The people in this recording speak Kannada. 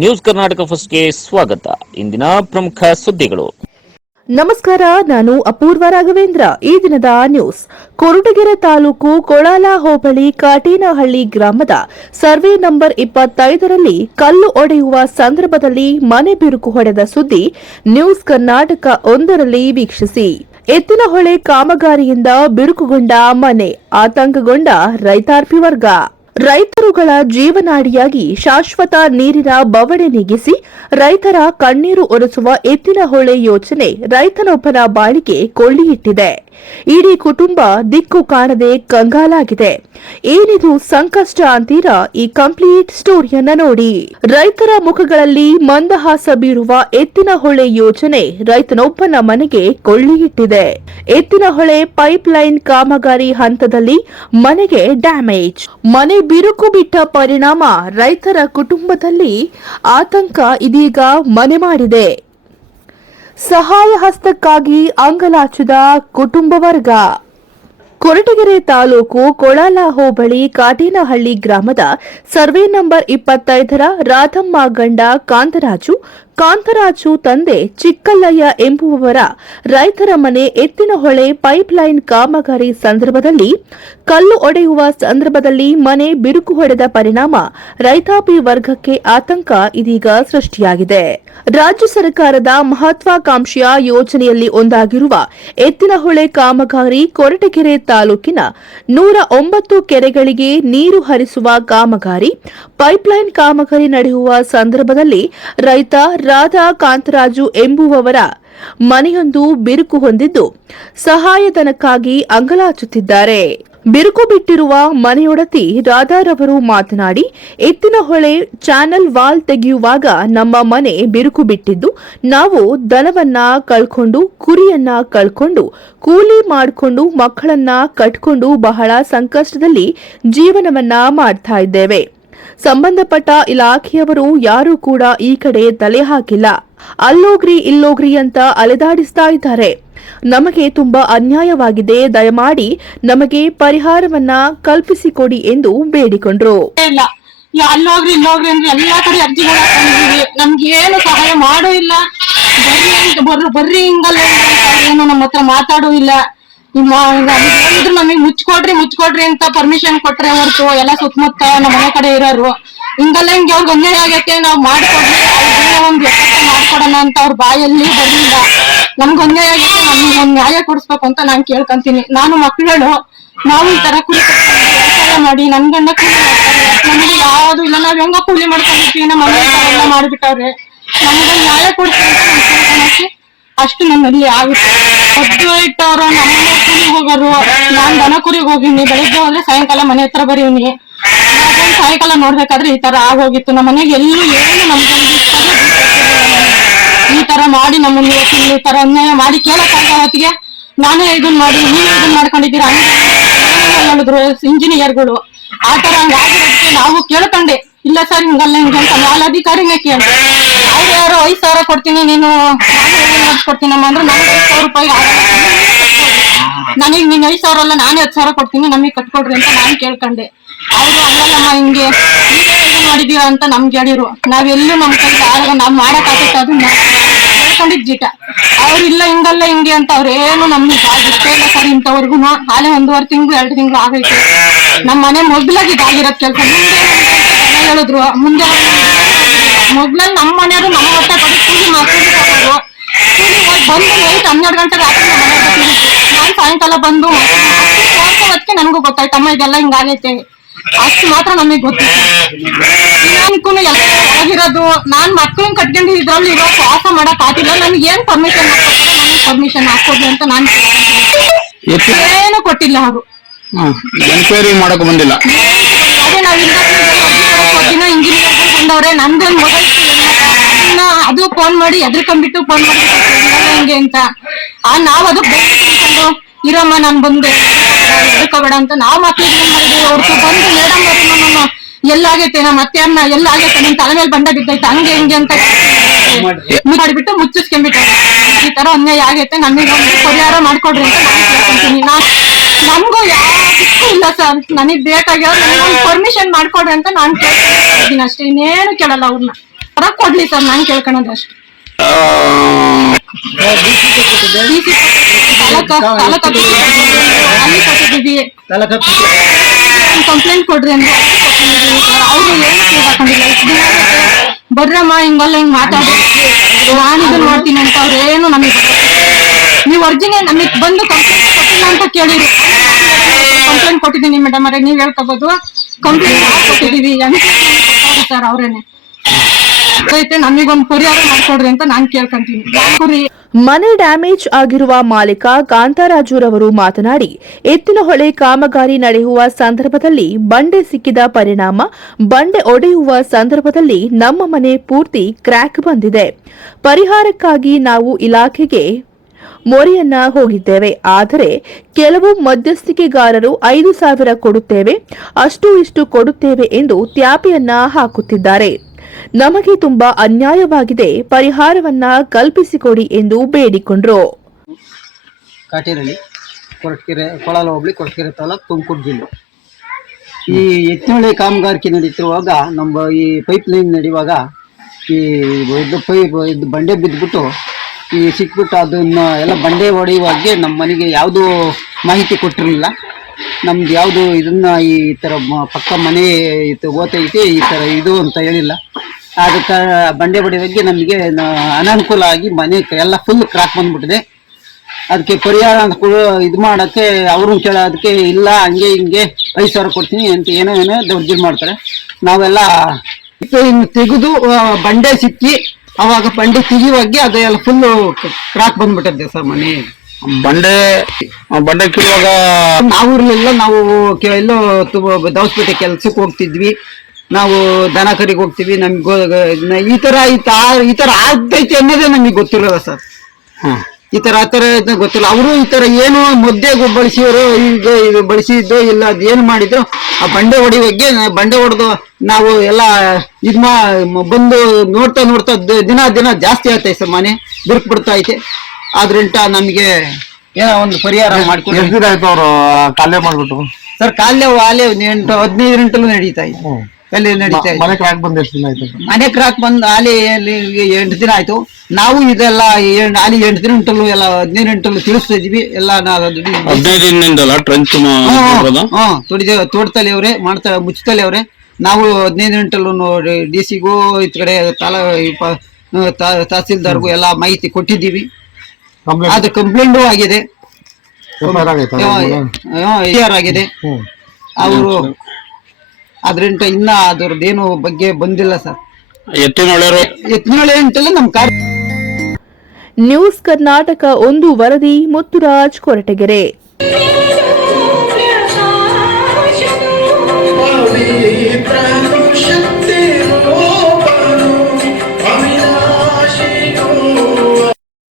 ನ್ಯೂಸ್ ಕರ್ನಾಟಕ ಫಸ್ಟ್ಗೆ ಸ್ವಾಗತ. ಇಂದಿನ ಪ್ರಮುಖ ಸುದ್ದಿಗಳು. ನಮಸ್ಕಾರ, ನಾನು ಅಪೂರ್ವ ರಾಘವೇಂದ್ರ. ಈ ದಿನದ ನ್ಯೂಸ್. ಕೊರಟಗೆರೆ ತಾಲೂಕು ಕೊಳಾಲ ಹೋಬಳಿ ಕಾಟೇನಹಳ್ಳಿ ಗ್ರಾಮದ ಸರ್ವೆ ನಂಬರ್ ಇಪ್ಪತ್ತೈದರಲ್ಲಿ ಕಲ್ಲು ಒಡೆಯುವ ಸಂದರ್ಭದಲ್ಲಿ ಮನೆ ಬಿರುಕು ಹೊಡೆದ ಸುದ್ದಿ ನ್ಯೂಸ್ ಕರ್ನಾಟಕ ಒಂದರಲ್ಲಿ ವೀಕ್ಷಿಸಿ. ಎತ್ತಿನಹೊಳೆ ಕಾಮಗಾರಿಯಿಂದ ಬಿರುಕುಗೊಂಡ ಮನೆ, ಆತಂಕಗೊಂಡ ರೈತಾರ್ಪಿ ವರ್ಗ. ರೈತರುಗಳ ಜೀವನಾಡಿಯಾಗಿ ಶಾಶ್ವತ ನೀರಿನ ಬವಣೆ ನೀಗಿಸಿ ರೈತರ ಕಣ್ಣೀರು ಒರೆಸುವ ಎತ್ತಿನಹೊಳೆ ಯೋಜನೆ ರೈತನೊಬ್ಬನ ಬಾಳಿಗೆ ಕೊಳ್ಳಿಯಿಟ್ಟಿದೆ. ಇಡೀ ಕುಟುಂಬ ದಿಕ್ಕು ಕಾಣದೆ ಕಂಗಾಲಾಗಿದೆ. ಏನಿದು ಸಂಕಷ್ಟ ಅಂತೀರಾ ಈ ಕಂಪ್ಲೀಟ್ ಸ್ಟೋರಿಯನ್ನ ನೋಡಿ. ರೈತರ ಮುಖಗಳಲ್ಲಿ ಮಂದಹಾಸ ಬೀರುವ ಎತ್ತಿನಹೊಳೆ ಯೋಜನೆ ರೈತನೊಬ್ಬನ ಮನೆಗೆ ಕೊಳ್ಳಿಯಿಟ್ಟಿದೆ. ಎತ್ತಿನಹೊಳೆ ಪೈಪ್ ಲೈನ್ ಕಾಮಗಾರಿ ಹಂತದಲ್ಲಿ ಮನೆಗೆ ಡ್ಯಾಮೇಜ್. ಮನೆ ಬಿರುಕು ಬಿಟ್ಟ ಪರಿಣಾಮ ರೈತರ ಕುಟುಂಬದಲ್ಲಿ ಆತಂಕ ಇದೀಗ ಮನೆ ಮಾಡಿದೆ. ಸಹಾಯ ಹಸ್ತಕ್ಕಾಗಿ ಅಂಗಲಾಚದ ಕುಟುಂಬ ವರ್ಗ ಕೊರಟಗೆರೆ ತಾಲೂಕು ಕೊಳಾಲ ಹೋಬಳಿ ಕಾಟೇನಹಳ್ಳಿ ಗ್ರಾಮದ ಸರ್ವೆ ನಂಬರ್ ಇಪ್ಪತ್ತೈದರ ರಾಧಮ್ಮ ಗಂಡ ಕಾಂತರಾಜು ಕಾಂತರಾಜು ತಂದೆ ಚಿಕ್ಕಲ್ಲಯ್ಯ ಎಂಬುವವರ ರೈತರ ಮನೆ ಎತ್ತಿನಹೊಳೆ ಪೈಪ್ಲೈನ್ ಕಾಮಗಾರಿ ಸಂದರ್ಭದಲ್ಲಿ ಕಲ್ಲು ಒಡೆಯುವ ಸಂದರ್ಭದಲ್ಲಿ ಮನೆ ಬಿರುಕು ಹೊಡೆದ ಪರಿಣಾಮ ರೈತಾಪಿ ವರ್ಗಕ್ಕೆ ಆತಂಕ ಇದೀಗ ಸೃಷ್ಟಿಯಾಗಿದೆ. ರಾಜ್ಯ ಸರ್ಕಾರದ ಮಹತ್ವಾಕಾಂಕ್ಷೆಯ ಯೋಜನೆಯಲ್ಲಿ ಒಂದಾಗಿರುವ ಎತ್ತಿನಹೊಳೆ ಕಾಮಗಾರಿ ಕೊರಟಗೆರೆ ತಾಲೂಕಿನ ನೂರ ಒಂಬತ್ತು ಕೆರೆಗಳಿಗೆ ನೀರು ಹರಿಸುವ ಕಾಮಗಾರಿ, ಪೈಪ್ಲೈನ್ ಕಾಮಗಾರಿ ನಡೆಯುವ ಸಂದರ್ಭದಲ್ಲಿ ರೈತ ರಾಧಾ ಕಾಂತರಾಜು ಎಂಬುವವರ ಮನೆಯೊಂದು ಬಿರುಕು ಹೊಂದಿದ್ದು ಸಹಾಯಧನಕ್ಕಾಗಿ ಅಂಗಲಾಚುತ್ತಿದ್ದಾರೆ. ಬಿರುಕು ಬಿಟ್ಟಿರುವ ಮನೆಯೊಡತಿ ರಾಧಾರವರು ಮಾತನಾಡಿ ಎತ್ತಿನಹೊಳೆ ಚಾನೆಲ್ ವಾಲ್ ತೆಗೆಯುವಾಗ ನಮ್ಮ ಮನೆ ಬಿರುಕು ಬಿಟ್ಟಿದ್ದು, ನಾವು ದನವನ್ನ ಕಳ್ಕೊಂಡು, ಕುರಿಯನ್ನ ಕಳ್ಕೊಂಡು, ಕೂಲಿ ಮಾಡಿಕೊಂಡು, ಮಕ್ಕಳನ್ನ ಕಟ್ಕೊಂಡು ಬಹಳ ಸಂಕಷ್ಟದಲ್ಲಿ ಜೀವನವನ್ನ ಮಾಡ್ತಾ ಇದ್ದೇವೆ. ಸಂಬಂಧಪಟ್ಟ ಇಲಾಖೆಯವರು ಯಾರೂ ಕೂಡ ಈ ಕಡೆ ತಲೆ ಹಾಕಿಲ್ಲ. ಅಲ್ಲೋಗ್ರಿ, ಇಲ್ಲೋಗ್ರಿ ಅಂತ ಅಲೆದಾಡಿಸ್ತಾ ಇದ್ದಾರೆ. ನಮಗೆ ತುಂಬಾ ಅನ್ಯಾಯವಾಗಿದೆ. ದಯಮಾಡಿ ನಮಗೆ ಪರಿಹಾರವನ್ನ ಕಲ್ಪಿಸಿಕೊಡಿ ಎಂದು ಬೇಡಿಕೊಂಡ್ರು. ಅಲ್ಲೋಗ್ರಿ, ಇಲ್ಲೋಗ್ರಿ ಅಂದ್ರೆ ಎಲ್ಲಾ ಕಡೆ ಹಾಕೊಂಡಿದೀವಿ ನಮ್ಗೆ ಏನು ಸಹಾಯ ಮಾಡೋ ಇಲ್ಲ ಬರ್ರಿ ಬರ್ರಿ ಹಿಂಗಲ್ಲ ಏನು ನಮ್ಮ ಹತ್ರ ಮಾತಾಡೋ ಇಲ್ಲ ನಮಗ್ ಮುಚ್ಕೊಡ್ರಿ ಮುಚ್ಕೊಡ್ರಿ ಅಂತ ಪರ್ಮಿಷನ್ ಕೊಟ್ರೆ ಹೊರ್ತು ಎಲ್ಲಾ ಸುತ್ತಮುತ್ತ ನಮ್ಮ ಮನೆ ಕಡೆ ಇರೋರು. ಹಿಂಗಲ್ಲ ಹಿಂಗೆ ಅವ್ರಿಗೆ ಒಂದೇ ಆಗೈತೆ, ನಾವ್ ಮಾಡ್ಕೊಡ್ರಿ ಒಂದ್ ವ್ಯವಸ್ಥೆ ಮಾಡ್ಕೊಡೋಣ ಅಂತ ಅವ್ರ ಬಾಯಲ್ಲಿ ಬರ್ಲಿಲ್ಲ. ನಮ್ಗ್ ಒಂದೇ ಆಗೈತೆ, ನಮ್ಗೆ ಒಂದ್ ನ್ಯಾಯ ಕೊಡಿಸ್ಬೇಕು ಅಂತ ನಾನ್ ಕೇಳ್ಕೊಂತೀನಿ. ನಾನು ಮಕ್ಕಳು ನಾವು ಈ ತರ ಕೂಲಿ ವ್ಯವಸಾಯ ಮಾಡಿ, ನನ್ ಗಂಡ ಕೂಲಿ ಮಾಡ್ತಾರೆ. ನಮಗೆ ಯಾವ್ದು ಇಲ್ಲ, ನಾವ್ ಹೆಂಗ ಕೂಲಿ ಮಾಡ್ಕೊಂಡಿದ್ವಿ, ನಮ್ಮ ಮನೆ ಮಾಡ್ಬಿಟ್ಟವ್ರೆ. ನಮ್ಗೆ ನ್ಯಾಯ ಕೊಡ್ತೀವಿ ಅಂತ ಅಷ್ಟು ನನ್ನಲ್ಲಿ ಆಗುತ್ತೆ. ಹೊದ್ದು ಇಟ್ಟವ್ರು ನಮ್ಮ ಕೂಲಿಗೆ ಹೋಗೋರು. ನಾನ್ ದನ ಕುರಿಗೆ ಹೋಗಿನಿ. ಬೆಳಿಗ್ಗೆ ಹೋದ್ರೆ ಸಾಯಂಕಾಲ ಮನೆ ಹತ್ರ ಬರೀವ್ನಿ ಸಾಯಂಕಾಲ ನೋಡ್ಬೇಕಾದ್ರೆ ಈ ತರ ಆಗೋಗಿತ್ತು. ನಮ್ಮ ಮನೆಗೆ ಎಲ್ಲೂ ಏನು ನಮ್ಗೆ ಈ ತರ ಮಾಡಿ ನಮ್ಮನ್ನ ಈ ತರ ಅನ್ಯಾಯ ಮಾಡಿ ಕೇಳಕ್ಕಾಗ ಹೊತ್ತಿಗೆ ನಾನೇ ಇದನ್ ಮಾಡಿ, ನೀವೇ ಇದನ್ ಮಾಡ್ಕೊಂಡಿದ್ದೀರಾ? ಹೇಳಿದ್ರು ಇಂಜಿನಿಯರ್ಗಳು. ಆ ತರ ಹಂಗಾಗಿರೋದಕ್ಕೆ ನಾವು ಕೇಳ್ಕೊಂಡೆ. ಇಲ್ಲ ಸರ್, ಹಿಂಗಲ್ಲ ಹಿಂಗಂತ ನಾಲ್ ಅಧಿಕಾರಿನೇ ಕೇಳಿ. ಅವ್ರು ಯಾರು ಐದು ಸಾವಿರ ಕೊಡ್ತೀನಿ, ನೀನು ಕೊಡ್ತೀನಮ್ಮ ಅಂದ್ರೆ. ನನಗೆ ಐದ್ ಸಾವಿರ ರೂಪಾಯಿ ನನಗ್ ನೀನ್ ಐದ್ ಸಾವಿರ ಅಲ್ಲ, ನಾನೇ ಹತ್ತು ಸಾವಿರ ಕೊಡ್ತೀನಿ, ನಮಗೆ ಕಟ್ಕೊಡ್ರಿ ಅಂತ ನಾನು ಕೇಳ್ಕೊಂಡೆ. ಅವ್ರು ಅಲ್ಲಮ್ಮ ಹಿಂಗೆ ಏನು ಮಾಡಿದೀವ ಅಂತ ನಮ್ಗೆ ಹೇಳಿರು. ನಾವೆಲ್ಲೂ ನಮ್ಮ ಕೈ ಆಗ ನಾವ್ ಮಾಡಕ್ ಅದು ಹೇಳ್ಕೊಂಡಿದ್ ಜೀಟ ಅವ್ರು ಇಲ್ಲ, ಹಿಂಗಲ್ಲ, ಹಿಂಗೆ ಅಂತ ಅವ್ರು ಏನು ನಮ್ಗೆ ಇಲ್ಲ ಸರ್ ಇಂಥವ್ರಿಗೂ ಹಾಲೆ ಒಂದೂವರೆ ತಿಂಗಳು, ಎರಡು ತಿಂಗಳು ಆಗೈತೆ. ನಮ್ಮ ಮನೆ ಮೊದ್ಲಾಗಿ ಇದಾಗಿರೋದು ಕೆಲಸ. ಹೇಳಿದ್ರು. ಮುಂದೆ ಮೊದ್ಲಲ್ಲಿ ನಮ್ಮ ಮನೆಯವರು ನಮ್ಮ ಹೊಟ್ಟೆ ಪಡೆದು ಕೂಲಿ ಮಾಡ್ಕೊಂಡು ಹೋಗೋರು. ಕೂಲಿ ಹೋಗಿ ಬಂದು ನೈಟ್ ಹನ್ನೆರಡು ಗಂಟೆ ರಾತ್ರಿ ನಮ್ಮ ಮನೆ ಬರ್ತೀನಿ ನಾನು ಸಾಯಂಕಾಲ ಬಂದು ಅದಕ್ಕೆ ನನಗೂ ಗೊತ್ತಾಯ್ತು. ಅಮ್ಮ ಇದೆಲ್ಲ ಹಿಂಗಾಗೈತೆ ಅಷ್ಟು ಮಾತ್ರ ನಮಗೆ ಗೊತ್ತಿತ್ತು. ದಿನಾಂಕೂ ಎಲ್ಲ ಒಳಗಿರೋದು. ನಾನ್ ಮಕ್ಕಳನ್ನ ಕಟ್ಕೊಂಡು ಇದ್ರಲ್ಲಿ ಇರೋ ವಾಸ ಮಾಡಕ್ ಆಗಿಲ್ಲ ನನ್ಗೆ ಏನ್ ಪರ್ಮಿಷನ್ ಹಾಕೊಡ್ತಾರೆ ನನಗೆ ಪರ್ಮಿಷನ್ ಹಾಕೋದು ಅಂತ ನಾನು. ಏನು ಕೊಟ್ಟಿಲ್ಲ ಅವರು. ಎನ್ಕ್ವೈರಿ ಮಾಡಕ್ ಬಂದಿಲ್ಲ. ಅದೇ ನಾವ್ ದಿನ ಇಂಜಿನಿಯರ್ ಬಂದವ್ರೆ ನಂದೊಂದು ಮೊಬೈಲ್ ಅದು ಫೋನ್ ಮಾಡಿ ಎದ್ರಕೊಂಡ್ಬಿಟ್ಟು ಫೋನ್ ಮಾಡಿ ಹಂಗೆ ಅಂತ. ಆ ನಾವ್ ಅದಕ್ಕೆ ಬೇಕು ತಿಳ್ಕೊಂಡು ಇರಮ್ಮ ನಾನ್ ಬಂದೆ. ಎದ್ರಕೋಬೇಡ ಅಂತ ನಾವ್ ಮಕ್ಳಿಗೆ ಏನ್ ಮಾಡಿದ್ವಿ? ಅವ್ರಿಗೆ ಬಂದು ಮೇಡಮ್ ನಮ್ಮ ಎಲ್ಲಾಗೈತೆ ನಮ್ಮ ಅತ್ತೆಯನ್ನ ಎಲ್ಲಾಗೈತೆ ನಿನ್ ತಲೆ ಮೇಲೆ ಬಂಡ ಬಿದ್ದೈತೆ ಹಂಗೆ ಹಿಂಗೆ ಅಂತ ಮಾಡಿಬಿಟ್ಟು ಮುಚ್ಚಿಸ್ಕೊಂಡ್ಬಿಟ್ಟಾರೆ ಈ ತರ ಅನ್ಯಾಯ ಆಗೈತೆ ನಮಗೆ ಪರಿಹಾರ ಮಾಡ್ಕೊಡ್ರಿ ಅಂತ ನಾನು ಕೇಳ್ಕೊಂತೀನಿ. ನಾ ನಮಗೂ ಯಾವ್ದಕ್ಕೂ ಇಲ್ಲ ಸರ್ ನನಗ್ ನನಗೊಂದು ಪರ್ಮಿಷನ್ ಮಾಡ್ಕೊಡ್ರಿ ಅಂತ ನಾನು ಕೇಳ್ತೀನಿ ಅಷ್ಟೇ. ಇನ್ನೇನು ಕೇಳಲ್ಲ ಅವ್ರನ್ನ ತರ ಕೊಡ್ಲಿ ಸರ್ ನಾನು ಕೇಳ್ಕೊಳೋದು ಅಷ್ಟೇ. ಕಂಪ್ಲೇಂಟ್ ಕೊಡ್ರಿ ಅಂದ್ರೆ ಅವ್ರು ಏನು ಕೇಳ್ಕೊಂಡಿಲ್ಲ ಇಷ್ಟು ದಿನ. ಬರ್ರಮ್ಮ ಹಿಂಗಲ್ಲ ಹಿಂಗ್ ಮಾತಾಡಿ ನಾನು ಇದನ್ನ ಮಾಡ್ತೀನಿ ಅಂತ ಅವ್ರೇನು ನಮಗೆ ನೀವು ಅರ್ಜಿನೇ ನಮಗೆ ಬಂದು ಕಂಪ್ಲೇಂಟ್ ಕೊಟ್ಟಿಲ್ಲ ಅಂತ ಕೇಳಿರಿ. ಕಂಪ್ಲೇಂಟ್ ಕೊಟ್ಟಿದ್ದೀನಿ ಮೇಡಮ್ ಅವರೇ, ನೀವ್ ಹೇಳ್ಕೋಬಹುದು ಕಂಪ್ಲೇಂಟ್ ಕೊಟ್ಟಿದೀವಿ ಸರ್ ಅವ್ರೇನೆ. ನಮಗೊಂದು ಪರಿಹಾರ ಮಾಡ್ಕೊಡ್ರಿ ಅಂತ ನಾನ್ ಕೇಳ್ಕೊಂತೀನಿ. ಮನೆ ಡ್ಯಾಮೇಜ್ ಆಗಿರುವ ಮಾಲೀಕ ಕಾಂತರಾಜುರವರು ಮಾತನಾಡಿ, ಎತ್ತಿನಹೊಳೆ ಕಾಮಗಾರಿ ನಡೆಯುವ ಸಂದರ್ಭದಲ್ಲಿ ಬಂಡೆ ಸಿಕ್ಕಿದ ಪರಿಣಾಮ, ಬಂಡೆ ಒಡೆಯುವ ಸಂದರ್ಭದಲ್ಲಿ ನಮ್ಮ ಮನೆ ಪೂರ್ತಿ ಕ್ರ್ಯಾಕ್ ಬಂದಿದೆ. ಪರಿಹಾರಕ್ಕಾಗಿ ನಾವು ಇಲಾಖೆಗೆ ಮೊರೆಯನ್ನ ಹೋಗಿದ್ದೇವೆ. ಆದರೆ ಕೆಲವು ಮಧ್ಯಸ್ಥಿಕೆಗಾರರು ಐದು ಸಾವಿರ ಕೊಡುತ್ತೇವೆ. ಅಷ್ಟು ಇಷ್ಟು ಕೊಡುತ್ತೇವೆ ಎಂದು ತ್ಯಾಪೆಯನ್ನ ಹಾಕುತ್ತಿದ್ದಾರೆ. ನಮಗೆ ತುಂಬಾ ಅನ್ಯಾಯವಾಗಿದೆ. ಪರಿಹಾರವನ್ನ ಕಲ್ಪಿಸಿಕೊಡಿ ಎಂದು ಬೇಡಿಕೊಂಡ್ರು. ಕೊಳಲ ಈ ಎತ್ತಿನಹೊಳೆ ಕಾಮಗಾರಿಕೆ ನಡೀತಿರುವಾಗ ನಮ್ಮ ಈ ಪೈಪ್ ಲೈನ್ ನಡೆಯುವಾಗ ಈ ಇದು ಪೈಪ್ ಇದು ಬಂಡೆ ಬಿದ್ದುಬಿಟ್ಟು ಈ ಸಿಕ್ಬಿಟ್ಟು ಅದನ್ನು ಎಲ್ಲ ಬಂಡೆ ಹೊಡೆಯುವಾಗೆ ನಮ್ಮ ಮನೆಗೆ ಯಾವುದೂ ಮಾಹಿತಿ ಕೊಟ್ಟಿರಲಿಲ್ಲ. ನಮ್ದು ಯಾವುದು ಇದನ್ನ ಈ ಥರ ಪಕ್ಕ ಮನೆ ಇದು ಓತೈತಿ ಈ ಥರ ಇದು ಅಂತ ಹೇಳಿಲ್ಲ. ಅದಕ್ಕೆ ಬಂಡೆ ಹೊಡೆಯುವಾಗೆ ನಮಗೆ ಅನಾನುಕೂಲ ಆಗಿ ಮನೆ ಎಲ್ಲ ಫುಲ್ ಕ್ರಾಕ್ ಬಂದ್ಬಿಟ್ಟಿದೆ. ಅದಕ್ಕೆ ಪರಿಹಾರ ಅಂತ ಇದು ಮಾಡೋಕ್ಕೆ ಅವ್ರನ್ನ ಕೇಳೋದಕ್ಕೆ ಇಲ್ಲ, ಹಂಗೆ ಹಿಂಗೆ ಐದು ಸಾವಿರ ಕೊಡ್ತೀನಿ ಅಂತ ಏನೋ ಏನೋ ದೌರ್ಜನ್ಯ ಮಾಡ್ತಾರೆ. ನಾವೆಲ್ಲ ಇನ್ನು ತೆಗೆದು ಬಂಡೆ ಸಿಕ್ಕಿ ಅವಾಗ ಬಂಡೆ ಸಿಗಿ ಅದು ಎಲ್ಲ ಫುಲ್ಲು ಕ್ರಾಕ್ ಬಂದ್ಬಿಟ್ಟದ್ದೆ ಸರ್ ಮನೆ. ಬಂಡೆ ಬಂಡೆ ಕೀಳುವಾಗ ನಾವು ಇರ್ಲಿಲ್ಲ ನಾವು ಎಲ್ಲೋ ದವಸ್ಪೇಟೆ ದವಸಪೇಟೆ ಕೆಲ್ಸಕ್ಕೆ ಹೋಗ್ತಿದ್ವಿ. ನಾವು ದನ ಕರಿಗೆ ಹೋಗ್ತೀವಿ ನಮ್ಗೆ ಈ ತರ ಈ ತರ ಆಗ್ತೈತೆ ಅನ್ನೋದೇ ನಮಗೆ ಗೊತ್ತಿರೋಲ್ಲ ಸರ್. ಹ್ಮ್. ಈ ತರ ಆ ತರ ಗೊತ್ತಿಲ್ಲ. ಅವರು ಈ ತರ ಏನು ಮುದ್ದೆ ಬಳಸಿದ್ರು ಈಗ ಇದು ಬಳಸಿದ್ದು ಇಲ್ಲ ಅದೇನು ಮಾಡಿದ್ರು ಆ ಬಂಡೆ ಹೊಡಿಯೋಗ್ಗೆ ಬಂಡೆ ಹೊಡೆದು ನಾವು ಎಲ್ಲ ಇದ್ ಮಾ ಬಂದು ನೋಡ್ತಾ ನೋಡ್ತಾ ದಿನ ದಿನ ಜಾಸ್ತಿ ಆಗ್ತೈತೆ ಸರ್ ಮನೆ ಬಿರುಕು ಬಿಡ್ತಾ ಐತೆ. ಆದ್ರಿಂಟ ನಮಗೆ ಏನೋ ಒಂದು ಪರಿಹಾರ ಮಾಡ್ಕೊಂಡು ಎಷ್ಟು ದಿನ ಆಯ್ತು ಅವರು ಕಾಲೇ ಮಾಡ್ಬಿಟ್ಟು? ಸರ್ ಕಾಲೇ ವಾಲೆ ಎಂಟು ಹದಿನೈದು ಗಂಟಲು ನಡೀತಾ ಇದೆ. ಅಲ್ಲಿ ನಡೀತಾ ಇದೆ ಮನೆ ಕ್ರಾಕ್ ಬಂದ್ ಎಷ್ಟು ದಿನ ಆಯ್ತು ಮನೆ ಕ್ರಾಕ್ ಬಂದು ಆಲಿ ಅಲ್ಲಿ ಎಂಟು ದಿನ ಆಯ್ತು ನಾವು ಇದೆಲ್ಲ ಏಳ್- ಆಲಿ ಎಂಟು ದಿನ ಉಂಟಲ್ಲ ಎಲ್ಲ ಹದಿನೈದು ಗಂಟಲು ತಿಳಿಸ್ತಾ ಇದೀವಿ ಎಲ್ಲ ನಾವು ಹದಿನೈದು ದಿನದಿಂದಲ್ಲ ಟ್ರಂಚ್ ತೋಡ್ತಲೆ ಅವ್ರೆ ಮಾಡ್ತಾ ಮುಚ್ಚತಲೆ ಅವ್ರೆ ನಾವು ಹದಿನೈದು ನೋಡಿ ಡಿ ಸಿಗೂ ಈ ಕಡೆ ತಾಲ ಈ ಪ- ತಾ- ತಹಸೀಲ್ದಾರ್ಗೂ ಎಲ್ಲ ಮಾಹಿತಿ ಕೊಟ್ಟಿದ್ದೀವಿ ಅದು ಕಂಪ್ಲೇಂಟು ಆಗಿದೆ ಕ್ಲಿಯರ್ ಆಗಿದೆ ಹ್ಮ್. ಅವರು ಅದ್ರಿಂದ ಇನ್ನ ಅದ್ರದ್ದೇನು ಬಗ್ಗೆ ಬಂದಿಲ್ಲ ಸರ್. ಎತ್ತಿನೊಳೆಯವರು ಎತ್ತಿನೊಳೆ ಅಂತಲ್ಲ ನಮ್ ನ್ಯೂಸ್ ಕರ್ನಾಟಕ ಒಂದು ವರದಿ ಮುತ್ತುರಾಜ್ ಕೊರಟಗೆರೆ.